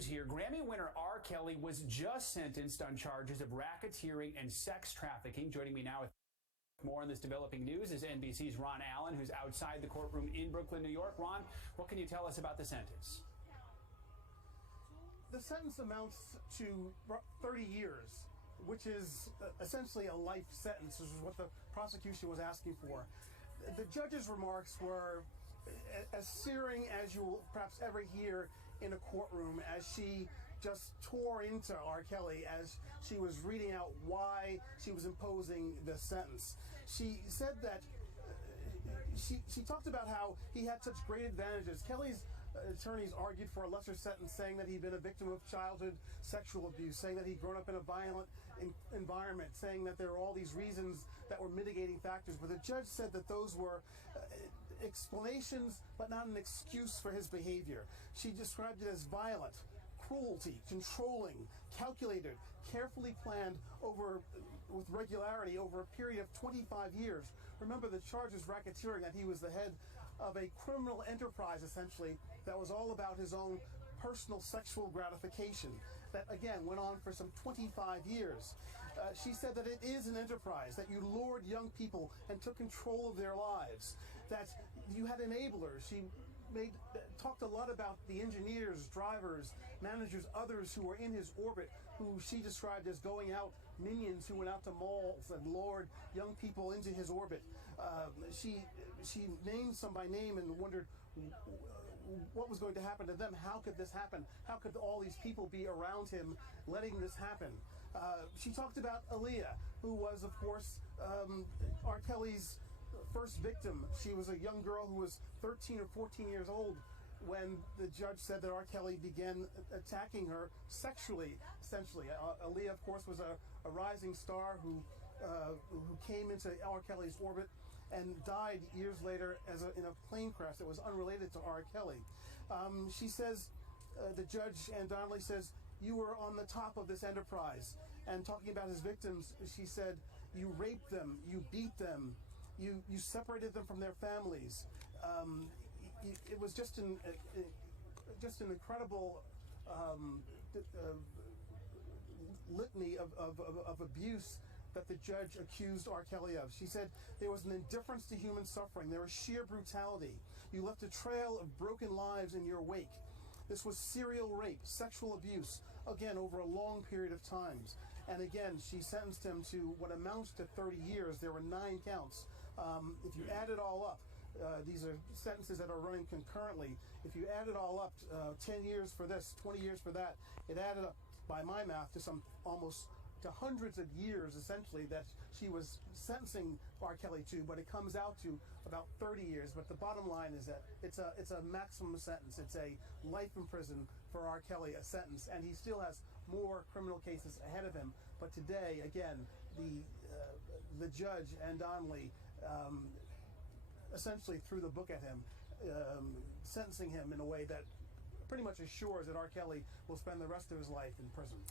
news here. Grammy winner R. Kelly was just sentenced on charges of racketeering and sex trafficking. Joining me now with more on this developing news is NBC's Ron Allen, who's outside the courtroom in Brooklyn, New York. Ron, what can you tell us about the sentence? The sentence amounts to 30 years, which is essentially a life sentence, which is what the prosecution was asking for. The judge's remarks were as searing as you will perhaps ever hear in a courtroom, as she just tore into R. Kelly as she was reading out why she was imposing the sentence. She said that she talked about how he had such great advantages. Kelly's attorneys argued for a lesser sentence, saying that he'd been a victim of childhood sexual abuse, saying that he'd grown up in a violent environment, saying that there were all these reasons that were mitigating factors. But the judge said that those were explanations, but not an excuse for his behavior. She described it as violent, cruelty, controlling, calculated, carefully planned with regularity over a period of 25 years. Remember, the charge is racketeering, that he was the head of a criminal enterprise, essentially, that was all about his own personal sexual gratification that, again, went on for some 25 years. She said that it is an enterprise, that you lured young people and took control of their lives, that you had enablers. She talked a lot about the engineers, drivers, managers, others who were in his orbit, who she described as going out, minions who went out to malls and lured young people into his orbit. She named some by name and wondered what was going to happen to them. How could this happen? How could all these people be around him letting this happen? She talked about Aaliyah, who was, of course, R. Kelly's first victim. She was a young girl who was 13 or 14 years old when the judge said that R. Kelly began attacking her sexually, essentially. Aaliyah, of course, was a rising star who came into R. Kelly's orbit and died years later in a plane crash that was unrelated to R. Kelly. She says, the judge, Ann Donnelly, says, "You were on the top of this enterprise." And talking about his victims, she said, "You raped them, you beat them, you separated them from their families." It was just an incredible litany of abuse that the judge accused R. Kelly of. She said there was an indifference to human suffering. There was sheer brutality. You left a trail of broken lives in your wake. This was serial rape, sexual abuse, again, over a long period of times. And again, she sentenced him to what amounts to 30 years. There were 9 counts. If you add it all up, these are sentences that are running concurrently. If you add it all up, 10 years for this, 20 years for that, it added up, by my math, to some almost to hundreds of years, essentially, that she was sentencing R. Kelly to, but it comes out to about 30 years. But the bottom line is that it's a maximum sentence. It's a life in prison for R. Kelly, a sentence, and he still has more criminal cases ahead of him. But today, again, the judge, Ann Donnelly, essentially threw the book at him, sentencing him in a way that pretty much assures that R. Kelly will spend the rest of his life in prison.